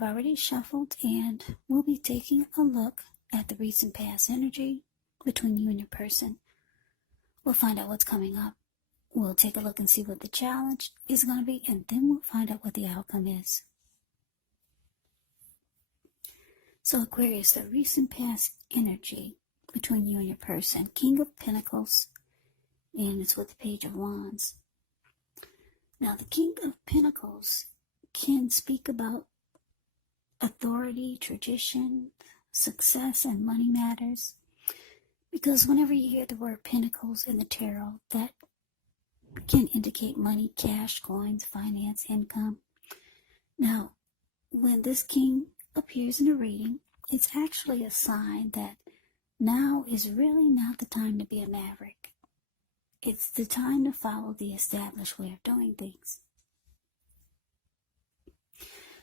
I've already shuffled, and we'll be taking a look at the recent past energy between you and your person. We'll find out what's coming up. We'll take a look and see what the challenge is going to be, and then we'll find out what the outcome is. So Aquarius, the recent past energy between you and your person, King of Pentacles, and it's with the Page of Wands. Now, the King of Pentacles can speak about authority, tradition, success, and money matters. Because whenever you hear the word pentacles in the tarot, that can indicate money, cash, coins, finance, income. Now, when this king appears in a reading, it's actually a sign that now is really not the time to be a maverick. It's the time to follow the established way of doing things.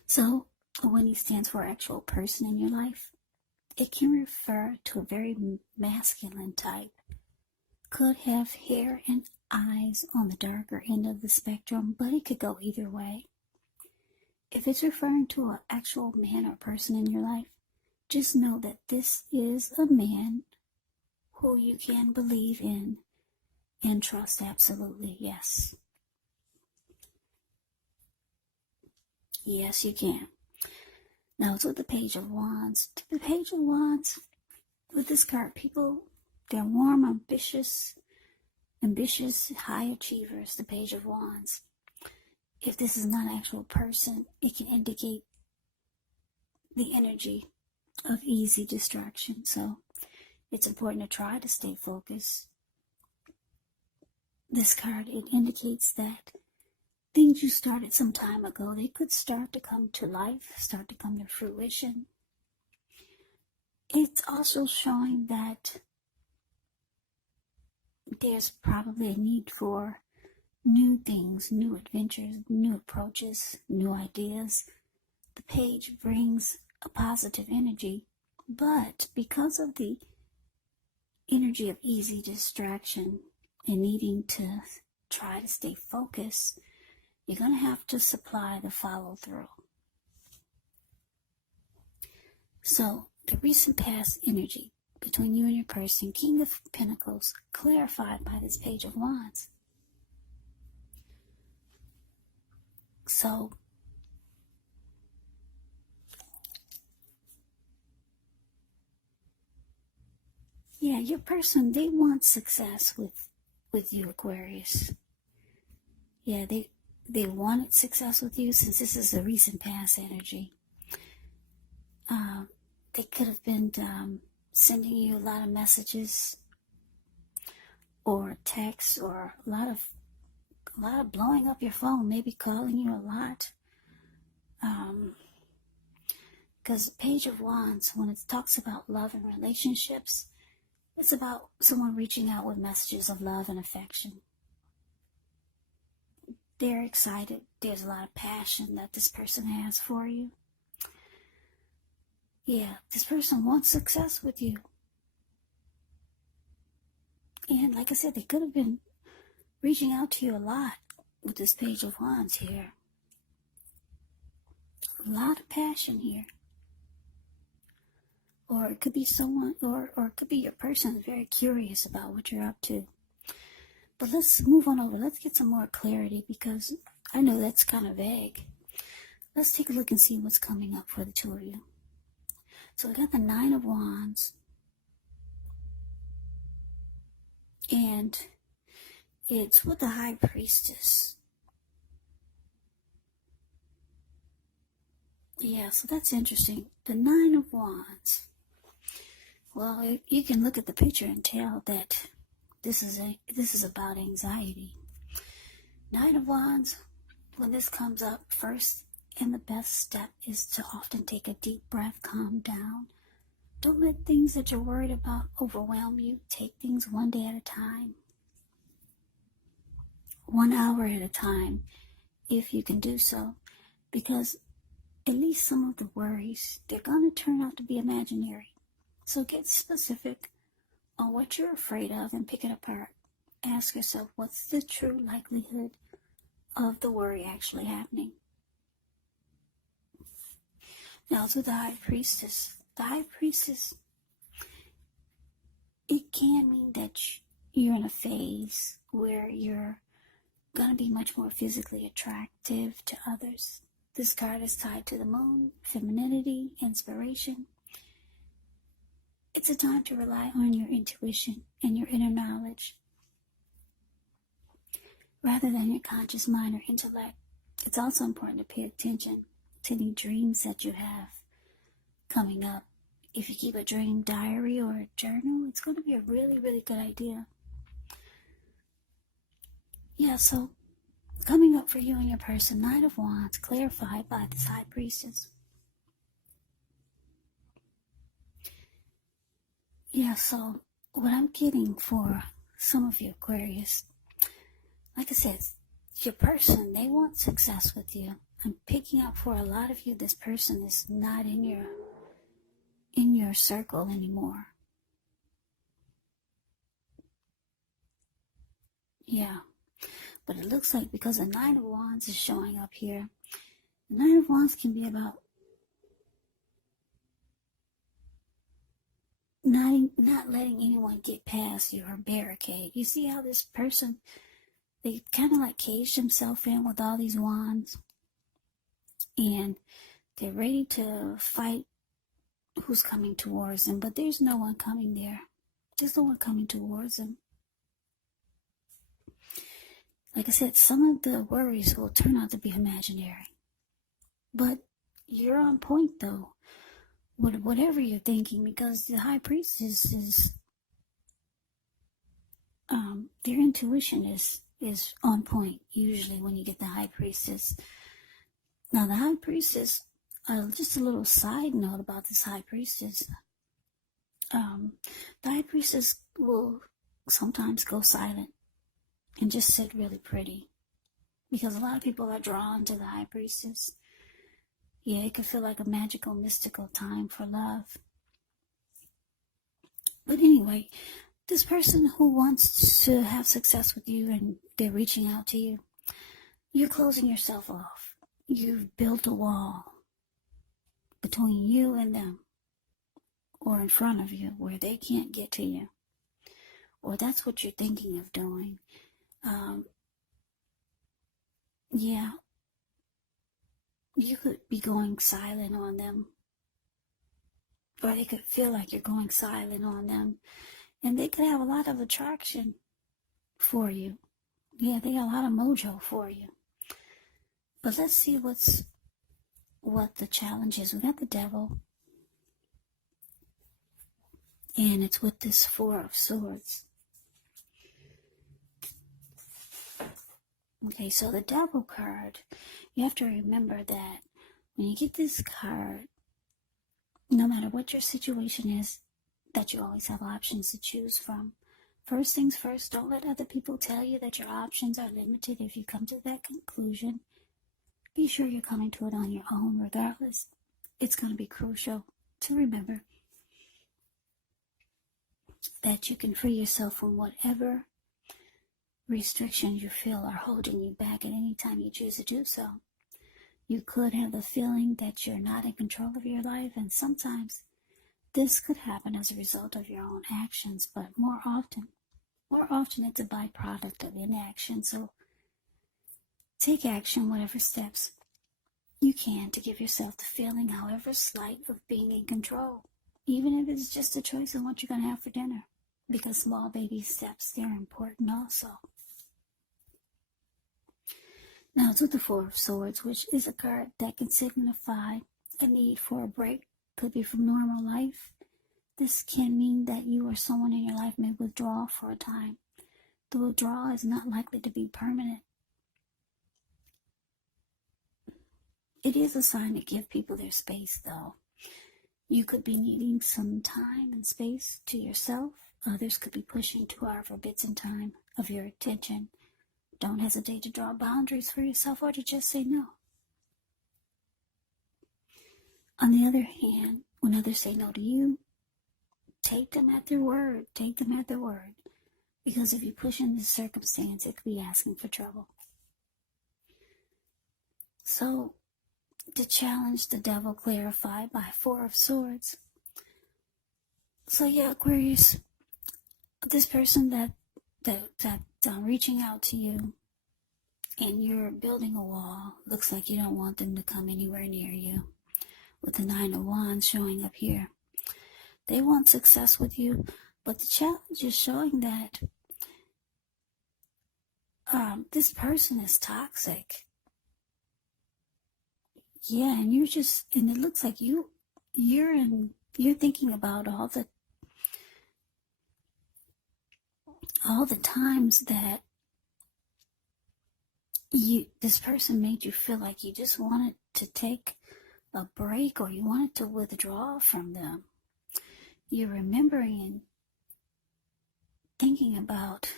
So, when he stands for actual person in your life, it can refer to a very masculine type. Could have hair and eyes on the darker end of the spectrum, but it could go either way. If it's referring to an actual man or person in your life, just know that this is a man who you can believe in and trust absolutely, yes. Yes, you can. Now, it's with the Page of Wands. The Page of Wands, with this card, people, they're warm, ambitious, high achievers, the Page of Wands. If this is not an actual person, it can indicate the energy of easy distraction. So it's important to try to stay focused. This card, it indicates that things you started some time ago, they could start to come to life, start to come to fruition. It's also showing that there's probably a need for new things, new adventures, new approaches, new ideas. The page brings a positive energy, but because of the energy of easy distraction and needing to try to stay focused, you're going to have to supply the follow-through. So, the recent past energy between you and your person, King of Pentacles, clarified by this Page of Wands. So, yeah, your person, they want success with you, Aquarius. Yeah, they wanted success with you since this is the recent past energy. They could have been sending you a lot of messages or texts, or a lot of blowing up your phone, maybe calling you a lot. Because Page of Wands, when it talks about love and relationships, it's about someone reaching out with messages of love and affection. They're excited. There's a lot of passion that this person has for you. Yeah, this person wants success with you. And like I said, they could have been reaching out to you a lot with this Page of Wands here. A lot of passion here. Or it could be someone, or it could be your person is very curious about what you're up to. But let's move on over. Let's get some more clarity, because I know that's kind of vague. Let's take a look and see what's coming up for the two of you. So we got the Nine of Wands. And it's with the High Priestess. Yeah, so that's interesting. The Nine of Wands. Well, you can look at the picture and tell that this is about anxiety. Nine of Wands, when this comes up, first and the best step is to often take a deep breath, calm down. Don't let things that you're worried about overwhelm you. Take things one day at a time. 1 hour at a time, if you can do so. Because at least some of the worries, they're going to turn out to be imaginary. So get specific on what you're afraid of and pick it apart. Ask yourself, what's the true likelihood of the worry actually happening? Now to the High Priestess. The High Priestess, it can mean that you're in a phase where you're going to be much more physically attractive to others. This card is tied to the moon, femininity, inspiration. It's a time to rely on your intuition and your inner knowledge rather than your conscious mind or intellect. It's also important to pay attention to any dreams that you have coming up. If you keep a dream diary or a journal, it's going to be a really, really good idea. Yeah, so coming up for you and your person, Knight of Wands, clarified by this High Priestess. Yeah, so what I'm getting for some of you Aquarius, like I said, your person, they want success with you. I'm picking up for a lot of you, this person is not in your circle anymore. Yeah, but it looks like because the Nine of Wands is showing up here, the Nine of Wands can be about not letting anyone get past your barricade. You see how this person, they kind of like caged themselves in with all these wands, and they're ready to fight who's coming towards them, but there's no one coming there. There's no one coming towards them. Like I said, some of the worries will turn out to be imaginary, but you're on point though, with whatever you're thinking, because the High Priestess is their intuition is on point usually when you get the High Priestess. Now the High Priestess, just a little side note about this High Priestess. The High Priestess will sometimes go silent and just sit really pretty, because a lot of people are drawn to the High Priestess. Yeah, it can feel like a magical, mystical time for love. But anyway, this person who wants to have success with you and they're reaching out to you, you're closing yourself off. You've built a wall between you and them, or in front of you, where they can't get to you. Or that's what you're thinking of doing. Yeah, you could be going silent on them, or they could feel like you're going silent on them, and they could have a lot of attraction for you. Yeah, they got a lot of mojo for you. But let's see what the challenge is. We got the Devil, and it's with this Four of Swords. Okay, so the Devil card, you have to remember that when you get this card, no matter what your situation is, that you always have options to choose from. First things first, don't let other people tell you that your options are limited. If you come to that conclusion, be sure you're coming to it on your own regardless. It's going to be crucial to remember that you can free yourself from whatever restrictions you feel are holding you back at any time you choose to do so. You could have the feeling that you're not in control of your life, and sometimes this could happen as a result of your own actions, but more often it's a byproduct of inaction. So take action, whatever steps you can, to give yourself the feeling, however slight, of being in control, even if it's just a choice of what you're going to have for dinner, because small baby steps, they're important also. Now it's with the Four of Swords, which is a card that can signify a need for a break. Could be from normal life. This can mean that you or someone in your life may withdraw for a time. The withdrawal is not likely to be permanent. It is a sign to give people their space, though. You could be needing some time and space to yourself. Others could be pushing too hard for bits and time of your attention. Don't hesitate to draw boundaries for yourself, or to just say no. On the other hand, when others say no to you, take them at their word. Take them at their word. Because if you push in this circumstance, it could be asking for trouble. So, to challenge the devil clarified by Four of Swords. So yeah, Aquarius, this person that reaching out to you and you're building a wall, looks like you don't want them to come anywhere near you. With the Nine of Wands showing up here, they want success with you, but the challenge is showing that this person is toxic. Yeah, and and it looks like you're thinking about all the times that this person made you feel like you just wanted to take a break, or you wanted to withdraw from them. You're remembering and thinking about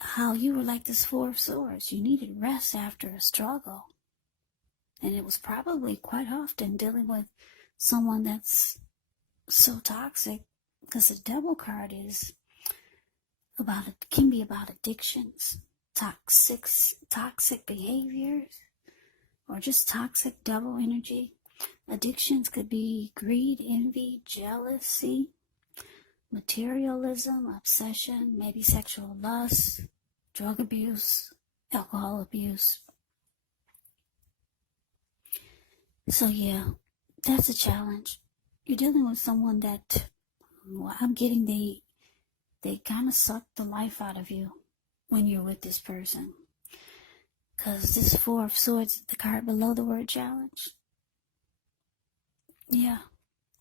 how you were like this Four of Swords. You needed rest after a struggle. And it was probably quite often dealing with someone that's so toxic, because the Devil card can be about addictions, toxic behaviors, or just toxic devil energy. Addictions could be greed, envy, jealousy, materialism, obsession, maybe sexual lust, drug abuse, alcohol abuse. So yeah, that's a challenge. You're dealing with someone that, I'm getting they kind of suck the life out of you when you're with this person. Because this Four of Swords, the card below the word challenge. Yeah,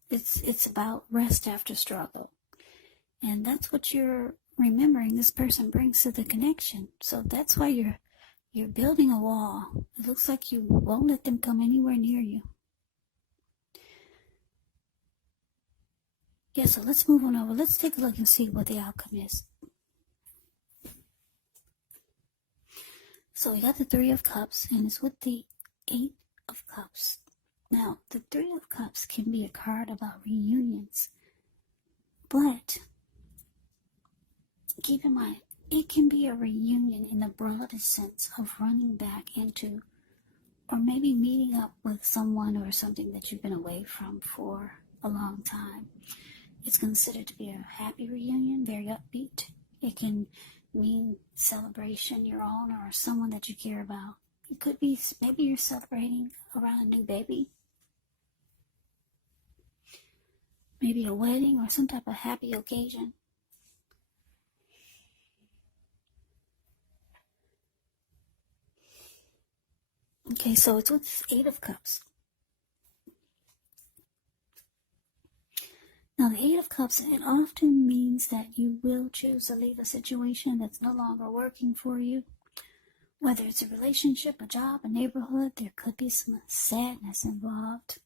it's about rest after struggle. And that's what you're remembering this person brings to the connection. So that's why you're building a wall. It looks like you won't let them come anywhere near you. Yeah, so let's move on over. Let's take a look and see what the outcome is. So we got the Three of Cups, and it's with the Eight of Cups. Now, the Three of Cups can be a card about reunions, but keep in mind, it can be a reunion in the broader sense of running back into, or maybe meeting up with someone or something that you've been away from for a long time. It's considered to be a happy reunion, very upbeat. It can mean celebration, your own or someone that you care about. It could be maybe you're celebrating around a new baby, maybe a wedding or some type of happy occasion. Okay, so it's with Eight of Cups. Now, the Eight of Cups, it often means that you will choose to leave a situation that's no longer working for you. Whether it's a relationship, a job, a neighborhood, there could be some sadness involved.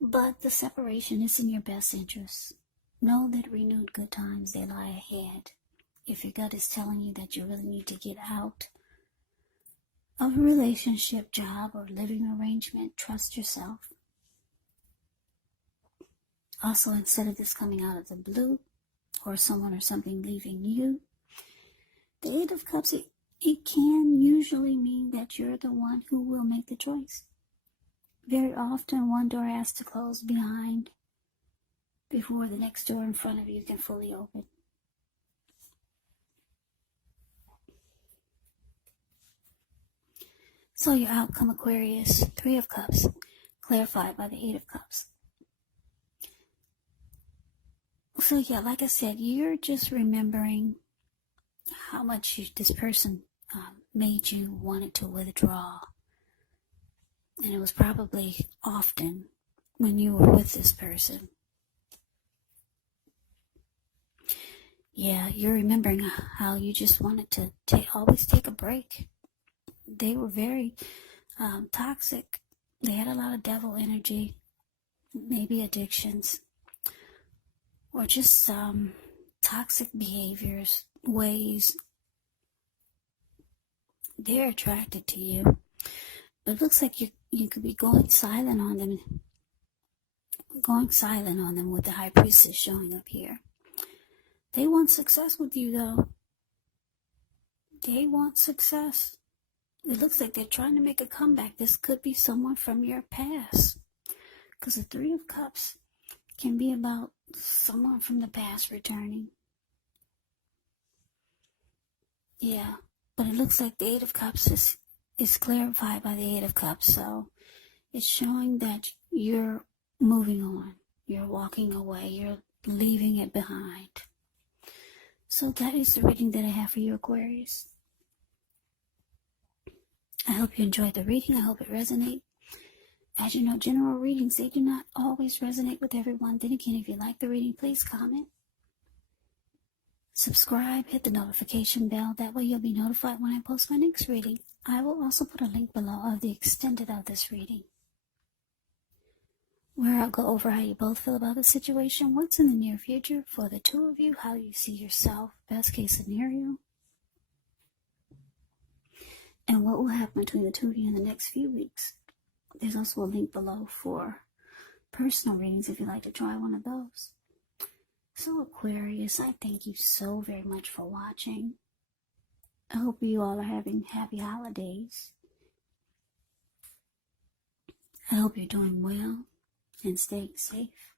But the separation is in your best interest. Know that renewed good times, they lie ahead. If your gut is telling you that you really need to get out of a relationship, job, or living arrangement, trust yourself. Also, instead of this coming out of the blue, or someone or something leaving you, the Eight of Cups, it can usually mean that you're the one who will make the choice. Very often, one door has to close behind before the next door in front of you can fully open. So your outcome, Aquarius, Three of Cups, clarified by the Eight of Cups. So yeah, like I said, you're just remembering how much this person made you wanted to withdraw. And it was probably often when you were with this person. Yeah, you're remembering how you just wanted to always take a break. They were very toxic. They had a lot of devil energy, maybe addictions, or just toxic behaviors, ways. They're attracted to you. But it looks like you could be going silent on them with the High Priestess showing up here. They want success with you, though. They want success. It looks like they're trying to make a comeback. This could be someone from your past. Because the Three of Cups can be about someone from the past returning. Yeah, but it looks like the Eight of Cups is clarified by the Eight of Cups. So it's showing that you're moving on. You're walking away. You're leaving it behind. So that is the reading that I have for you, Aquarius. I hope you enjoyed the reading. I hope it resonated. As you know, general readings, they do not always resonate with everyone. Then again, if you like the reading, please comment. Subscribe, hit the notification bell. That way you'll be notified when I post my next reading. I will also put a link below of the extended of this reading, where I'll go over how you both feel about the situation, what's in the near future for the two of you, how you see yourself, best case scenario, and what will happen between the two of you in the next few weeks. There's also a link below for personal readings if you'd like to try one of those. So Aquarius, I thank you so very much for watching. I hope you all are having happy holidays. I hope you're doing well and staying safe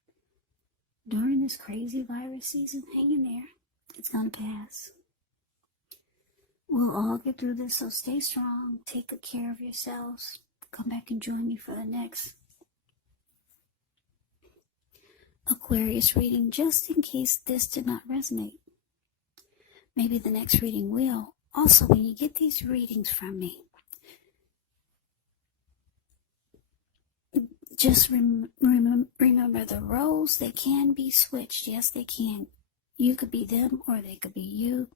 during this crazy virus season. Hang in there. It's gonna pass. We'll all get through this, so stay strong. Take good care of yourselves. Come back and join me for the next Aquarius reading, just in case this did not resonate. Maybe the next reading will. Also, when you get these readings from me, just remember the roles, they can be switched. Yes, they can. You could be them or they could be you.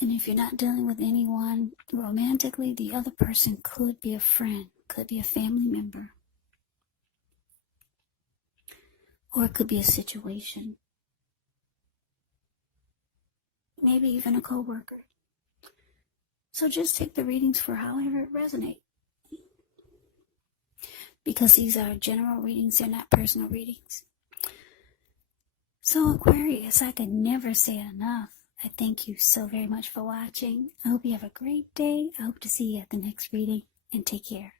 And if you're not dealing with anyone romantically, the other person could be a friend, could be a family member, or it could be a situation. Maybe even a coworker. So just take the readings for however it resonates. Because these are general readings, they're not personal readings. So Aquarius, I could never say it enough. I thank you so very much for watching. I hope you have a great day. I hope to see you at the next reading, and take care.